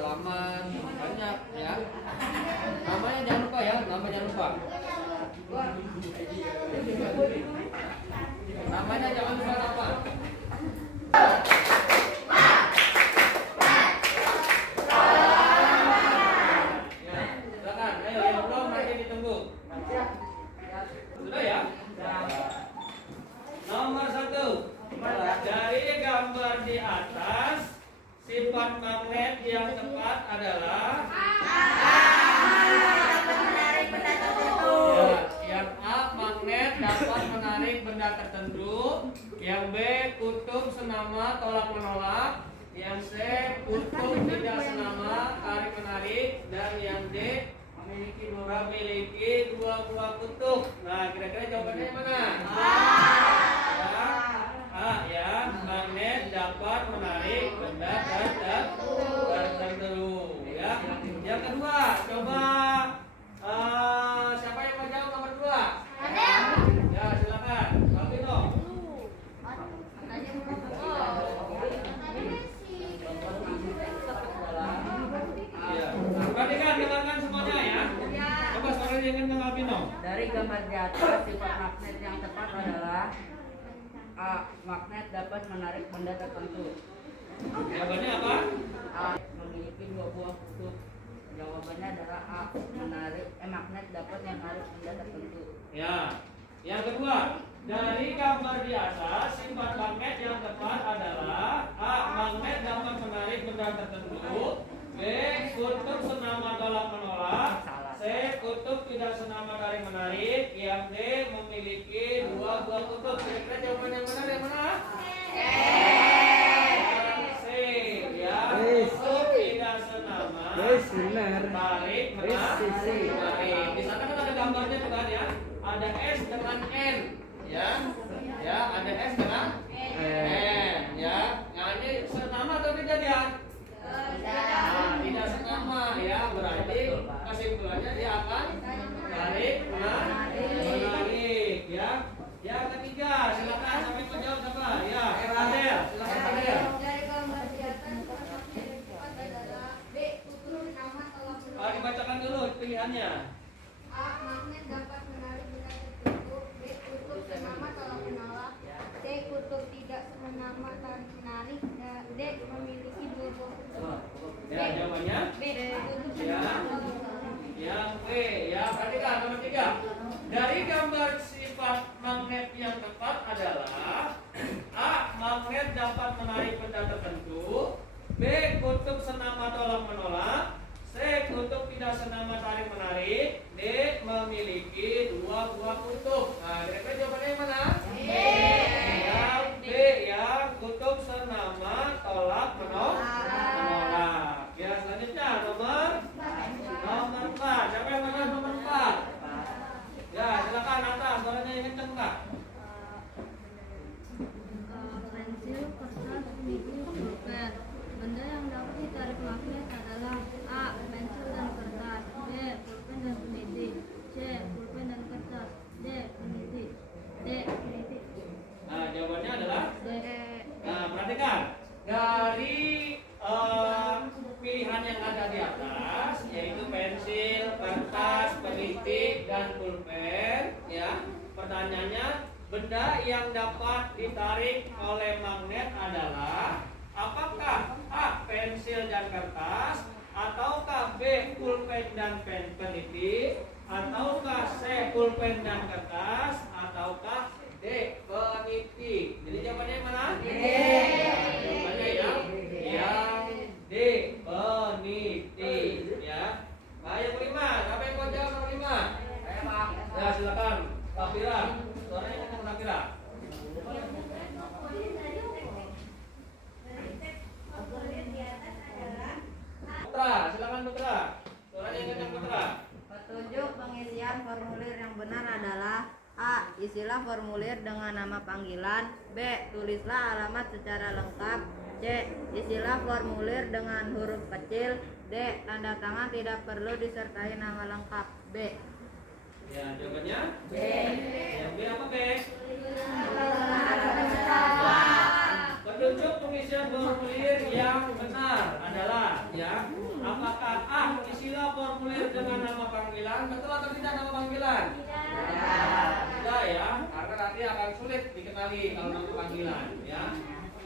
halaman, banyak ya. Namanya jangan lupa ya, nama jangan lupa. Namanya jangan lupa apa? Ya, silakan. Ayo yang belum nanti ditunggu. Sudah ya? Nomor 1. Dari gambar di atas, sifat magnet yang tepat adalah ya, yang A, magnet dapat menarik benda tertentu. Yang B, kutub senama tolak menolak. Yang C, kutub tidak senama tarik menarik. Dan yang D, memiliki dua buah kutub. Nah, kira-kira jawabannya mana? Ya, magnet dapat menarik benda tertentu ya. Yang kedua, coba siapa yang mau jawab nomor 2? Ya, silakan. Alvino. Ya. Perhatikan, dengarkan semuanya ya. Coba suara dengan Alvino. Dari gambar di atas, sifat magnet yang tepat adalah A. Magnet dapat menarik benda tertentu. Jawabannya apa? A. Memiliki dua buah kutub. Jawabannya adalah A. Magnet dapat menarik benda tertentu. Ya. Yang kedua, dari gambar di atas, sifat magnet yang tepat adalah A. Magnet dapat menarik benda tertentu. B. Kutub senama tolak menolak. C. Kutub tidak senama tarik menarik. Yang D. Memiliki dua buah kutub. Kira-kira jawaban yang benar yang mana? C. Ya. Kutub tidak senama tarik menarik. Di sana kan ada gambarnya tuh kan ya. Ada S dengan N. Ya. Ya, ada S dengan N. Ya. Yang ini senama atau tidak dia? Nah, tidak senama ya, berarti kesimpulannya dia akan tarik menarik ya. Yang ketiga, silakan sampai menjawab siapa? Ya, Adel, silakan Adel. Dari gambar di atas, sifat magnet yang tepat adalah B. pilihannya? A. Magnet dapat menarik benda tertentu. B. Kutub senama tolak menolak. C. Kutub tidak senama tarik menarik. D. Memiliki dua buah kutub. Ya, jawabannya? B. Kutub Ya. senama tolak menolak. Yang B, ya perhatikan nomor 3. Dari gambar sifat magnet yang tepat adalah A. Magnet dapat menarik benda tertentu. B. Kutub senama tolak menolak. C. Kutub tidak senama tarik menarik. D. Memiliki dua buah kutub. Nah, kira-kira jawabannya yang mana? Yang B, ya kutub senama tolak menolak. Ya, selanjutnya nomor 4. Siapa yang menang nomor 4? Ya, silakan atas. Suaranya yang kenceng, Kak. Pensil, kertas, buku, pulpen. Benda yang dapat ditarik magnet adalah A. Pensil dan kertas. B. Pulpen dan peniti. C. Pulpen dan kertas. D. Peniti. D. Peniti. Nah, jawabannya adalah D. nah, perhatikan. Dari pilihan yang ada di atas, yaitu pensil, kertas, peniti, dan pulpen, ya. Pertanyaannya, benda yang dapat ditarik oleh magnet adalah apakah A. pensil dan kertas, ataukah B. pulpen dan peniti, ataukah C. pulpen dan kertas, ataukah D. peniti. Jadi jawabannya yang mana? D. Jawabannya yang D. peniti. Ya. Nah, yang kelima, siapa yang mau jawab nomor 5? Saya, Pak. Ya, silakan. Pak Fira. Suaranya kencang, Pak Fira. Putra, silakan Putra. Suaranya kencang, Putra. Petunjuk pengisian formulir yang benar adalah A. Isilah formulir dengan nama panggilan. B. Tulislah alamat secara lengkap. C. Isilah formulir dengan huruf kecil. D. Tanda tangan tidak perlu disertai nama lengkap. B. Ya, jawabannya B. yang B apa B? Petunjuk pengisian formulir yang benar adalah, ya, apakah A. Isilah formulir dengan nama panggilan, betul atau tidak nama panggilan? Tidak, ya, karena nanti akan sulit dikenali kalau nama panggilan, ya.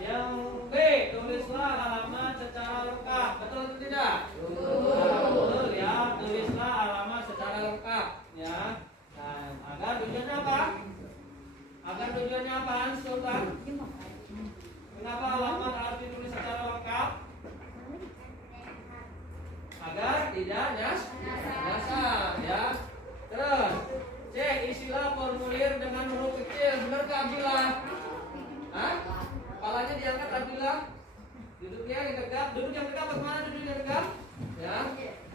Yang B, tulislah alamat secara lengkap, betul atau tidak? Betul, ya, tulislah alamat secara lengkap, ya. Nah, agar tujuannya apa? Agar tujuannya apa, Sultan? Kenapa alamat harus ditulis secara lengkap? Agar tidak nyasar, ya. Terus C, isilah formulir dengan huruf kecil. Benarkah Abdillah? Hah? Kepalanya diangkat Abdillah. Duduknya yang tegap. Duduk yang tegap bagaimana duduk yang tegap? Ya.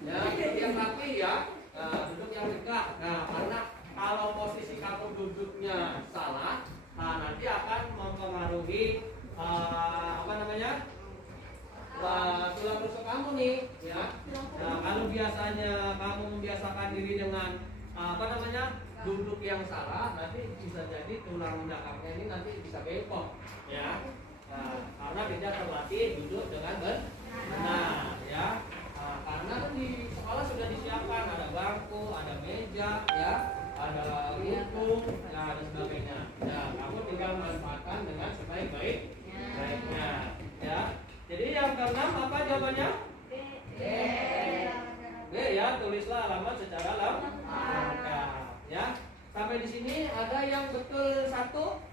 Ya, duduk yang rapi, ya. Nah, duduk yang tegak. Nah, karena kalau posisi kamu duduknya salah, nanti akan mempengaruhi apa namanya? Tulang rusuk kamu nih, ya. Nah, kalau biasanya kamu membiasakan diri dengan apa namanya? Duduk yang salah, nanti bisa jadi tulang belakangnya ini nanti bisa bengkok, ya. Nah, karena tidak terlatih duduk dengan benar, ya. Nah, karena kan di sekolah sudah disiapkan ada bangku, ada meja, ya, ada buku, ya, dan sebagainya. Ya, kamu tinggal manfaatkan dengan sebaik-baiknya, ya. Jadi yang keenam apa jawabannya? B, ya, tulislah alamat secara lengkap, ya. Sampai di sini ada yang betul satu?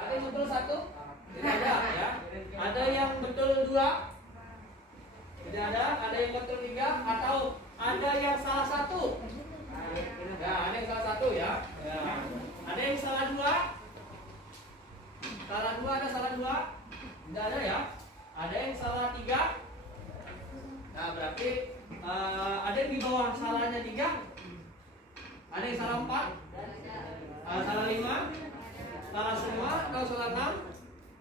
Ada yang betul satu? Tidak ada, ya. Ada yang betul dua? Tidak ada. Ada yang betul tiga? Atau ada yang salah satu? Ya, ada yang salah satu, ya. Ya. Ada yang salah dua? Salah dua, ada salah dua? Tidak ada, ya. Ada yang salah tiga? Nah, berarti ada yang di bawah salahnya tiga? Ada yang salah empat? Salah lima? Salah semua atau salah enam?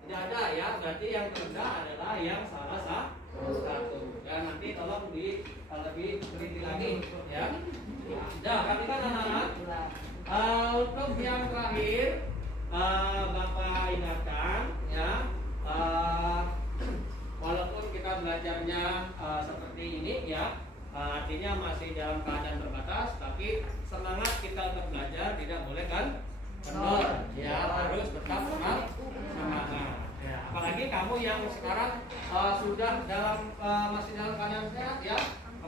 Tidak ada, ya. Berarti yang terendah adalah yang salah satu. Ya, nanti tolong lebih teliti lagi, ya. Nah, kami kan anak-anak. Untuk yang terakhir, Bapak ingatkan, ya. Walaupun kita belajarnya seperti ini, ya, Artinya masih dalam keadaan terbatas, tapi semangat kita untuk belajar tidak boleh kan kendor, ya harus tetap semangat. Ya, apalagi kamu yang sekarang sudah masih dalam keadaan sehat, ya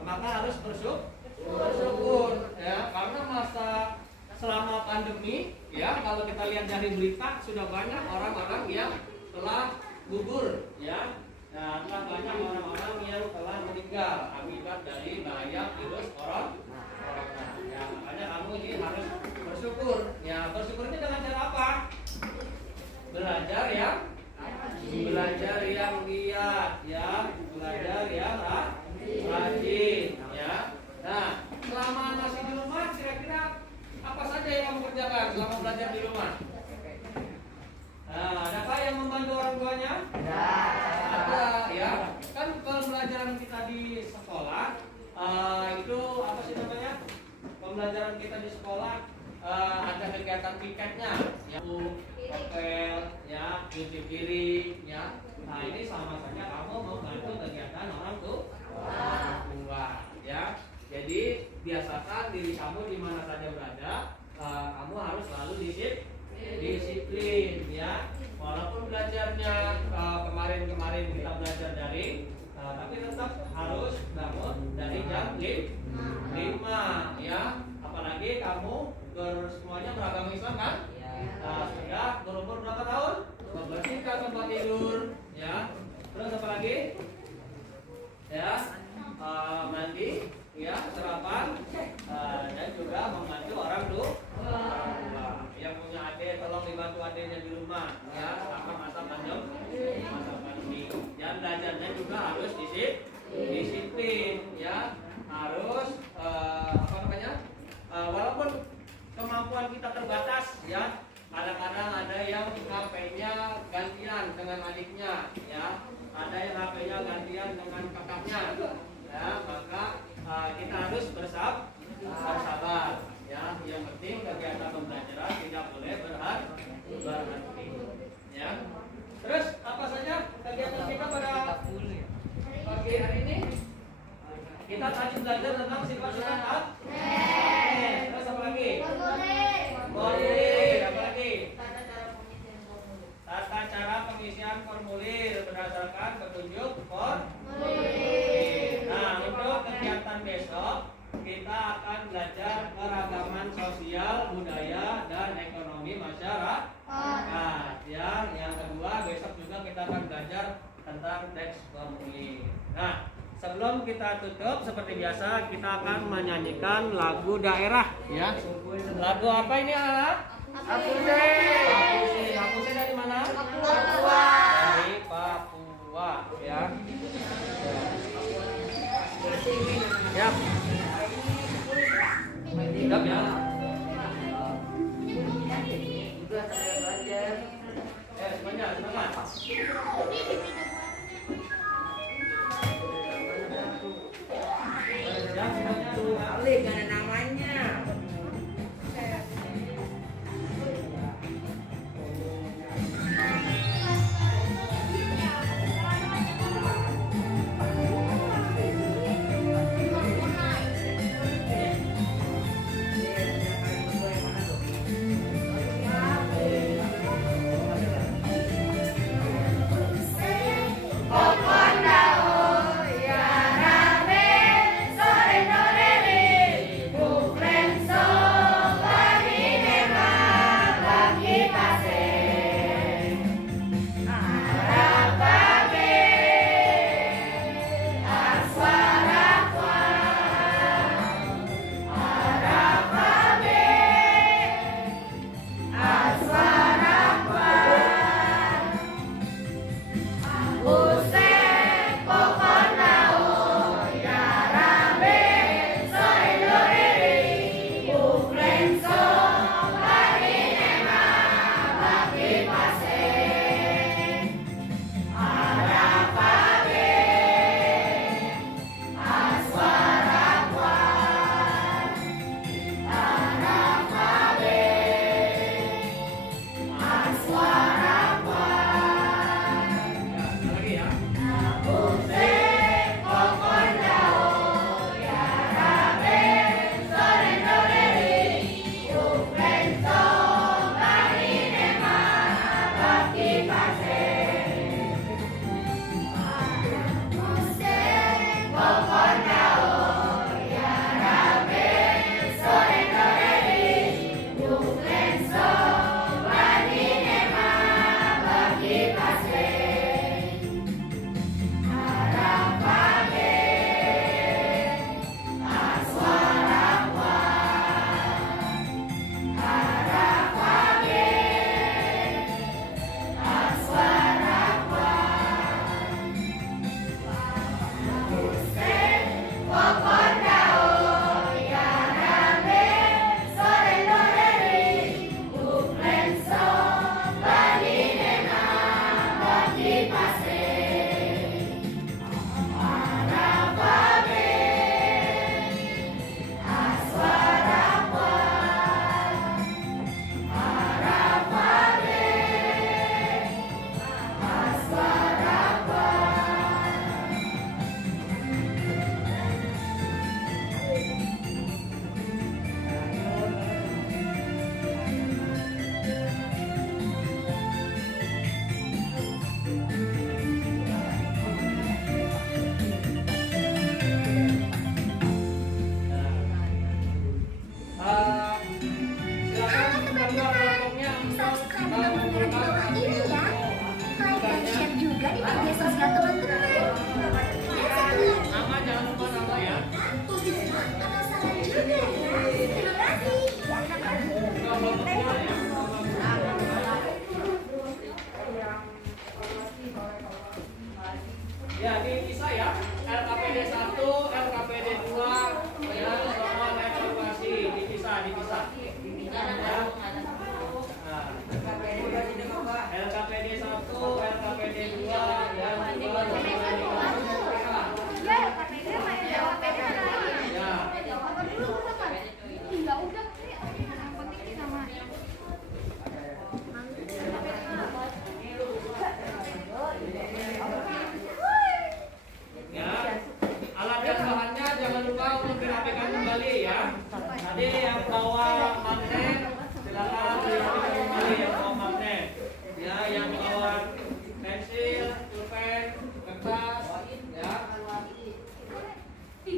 maka harus bersyukur, ya karena masa selama pandemi, ya kalau kita lihat dari berita sudah banyak orang-orang yang telah gugur, ya. Nah, telah banyak orang-orang yang telah meninggal akibat dari bahaya virus corona. Ya, makanya kamu ini harus bersyukur. Ya, bersyukur ini dengan cara apa? Belajar yang giat, ya, belajar yang rajin, ya. Nah, selama masih di rumah, kira-kira apa saja yang kamu kerjakan selama belajar di rumah? Nah, adakah yang membantu orang tuanya? Ada, ya. Kan pembelajaran kita di sekolah itu apa sih namanya? Pembelajaran kita di sekolah ada kegiatan piketnya, ya, apel, ya, cuci piring, ya. Nah, ini sama saja kamu membantu kegiatan orang tua, ya. Jadi biasakan diri kamu di mana saja berada, kamu harus selalu disiplin, ya. Walaupun belajarnya kemarin kita belajar daring, tapi tetap harus bangun dari jam 5, ya. Apalagi kamu semuanya beragama Islam kan? Sudah berumur berapa tahun? Membersihkan tempat tidur, ya. Terus apa lagi? Ya, mandi, ya, sarapan, dan juga membantu orang tua. Yang punya adik tolong dibantu adiknya di rumah, ya, selama masa pandemi. Dan belajarnya juga harus disiplin, ya, harus walaupun kemampuan kita terbatas, ya, kadang-kadang ada yang HP-nya gantian dengan adiknya, ya, ada yang HP-nya gantian dengan kakaknya, ya, maka kita harus bersabar, ya. Yang penting kegiatan pembelajaran tidak boleh berhenti, ya. Terus apa saja kegiatan kita pada pagi hari ini? Kita tadi belajar tentang sifat-sifat terus apa lagi? Formulir, apa lagi? Tata cara pengisian formulir berdasarkan petunjuk formulir. Nah, untuk kegiatan besok kita akan belajar keragaman sosial, budaya, dan ekonomi masyarakat. Ya, yang kedua besok juga kita akan belajar tentang teks formulir. Nah, sebelum kita tutup seperti biasa kita akan menyanyikan lagu daerah, ya. Lagu apa ini, Ala? Apuse dari mana? Papua. Dari Papua, ya. Ya. Siap, ya. Semangat. Alif gak ada namanya. Pokon daun ya rame, sore sore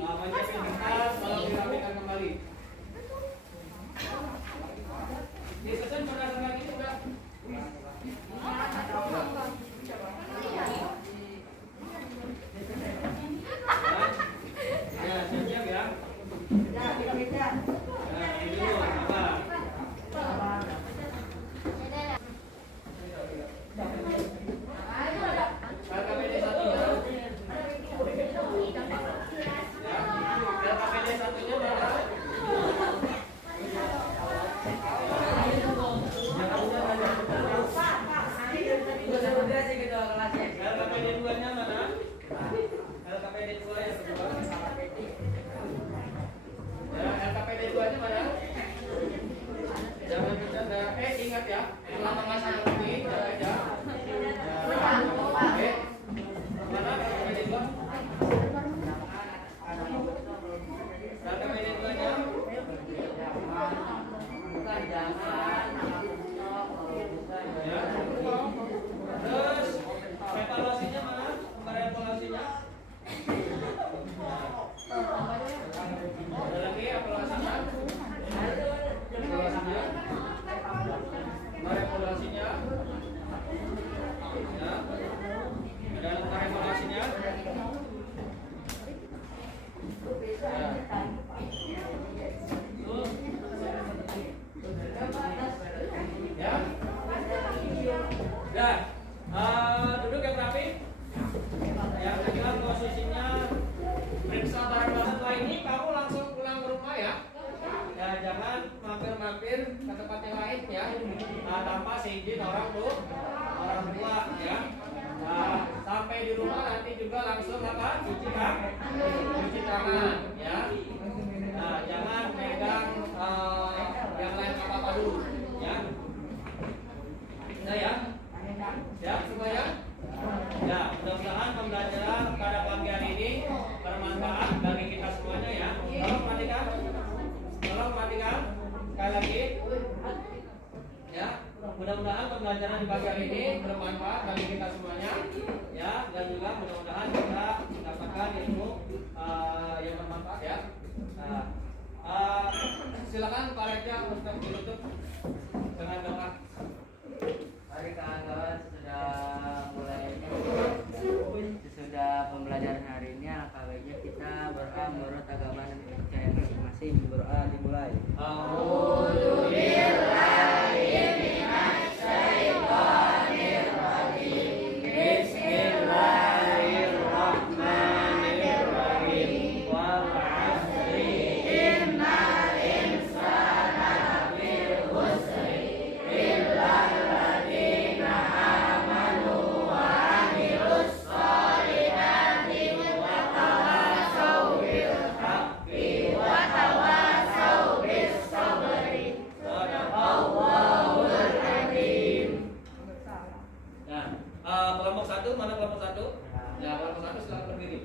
Menyiapkan kertas, tolong dirapikan kembali. Disusun surat lagi sudah. Ya, siap ya. Nah, ini dulu, apa? LKPD 1 ya. LKPD 1-nya mana? LKPD 2-nya mana? LKPD 2 yang kedua. Ya, LKPD 2-nya mana? Jangan bercanda. Ingat ya, selama masa ini jaga jarak. Oke. Mana LKPD 2? LKPD 2-nya? Bukan jangan. Ya. Terus evaluasinya mana? Evaluasinya? Ada lagi evaluasinya? Evaluasinya? Evaluasinya? Ya. Ada evaluasinya? Ya. Ya. Duduk yang rapi. Yang kedua posisinya periksa barang-barang. Setelah ini kamu langsung pulang ke rumah ya. Ya, jangan mampir-mampir ke tempat yang lain ya. Tanpa seizin orang tua ya. Sampai di rumah nanti juga langsung apa? Cuci tangan ya. Jangan megang yang lain apa-apa dulu ya. Ya. Ya, semuanya. Ya, mudah-mudahan pembelajaran pada pagi hari ini bermanfaat bagi kita semuanya ya. Tolong perhatikan. Sekali lagi. Ya, mudah-mudahan pembelajaran di pagi hari ini bermanfaat bagi kita semuanya ya, dan juga mudah-mudahan kita mendapatkan ilmu yang bermanfaat ya. Silakan Pak Rekja untuk ditutup dengan doa. Mari kawan-kawan sesudah pembelajaran hari ini alangkah baiknya kita berdoa menurut agama dan kepercayaan masing-masing. Berdoa dimulai. Bismillahirrahmanirrahim. Wal 'asri innal insana lafii khusr illa alladziina aamanu wa 'amilus shalihati wa tawassaw bil haqqi wa tawassaw bis sabri. Shadaqallahul azim. Nah, kelompok 1 mana kelompok 1? Ya, kelompok 1 silakan berdiri.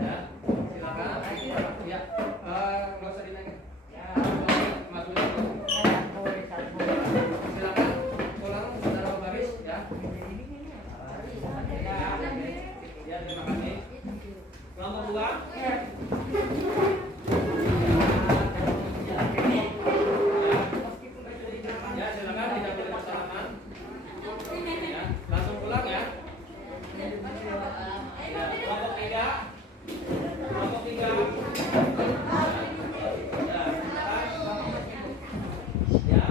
Ya, silakan. Ya, nggak usah dinaikin. Ya, Mas Willy. Silakan pulang secara baris ya. Ya, terima kasih. Kelompok 2. Ya, silakan tidak boleh bersalaman. Ya, langsung pulang ya. Ya, kelompok 3. Kelompok 3. Ya, silakan. Ya,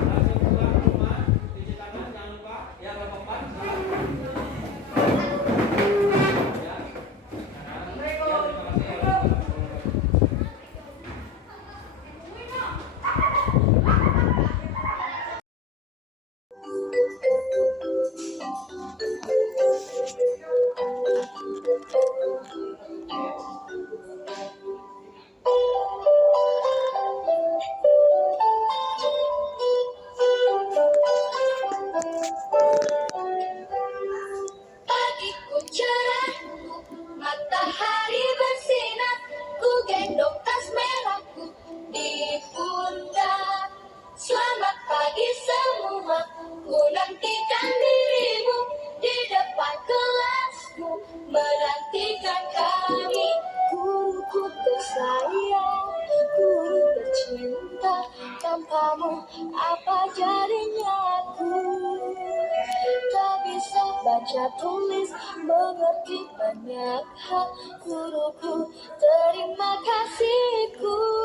langsung pulang ke rumah. Cuci tangan, jangan lupa. Ya, kelompok 4. Ya. Ya, terima kasih. Pagiku cerah, matahari bersinar, ku gendong tas merahku di pundak. Selamat pagi semua, ku nantikan dirimu di depan kelasku, menantikan kami kamu, apa jadinya aku? Tak bisa baca tulis, mengerti banyak hal guruku. Terima kasihku.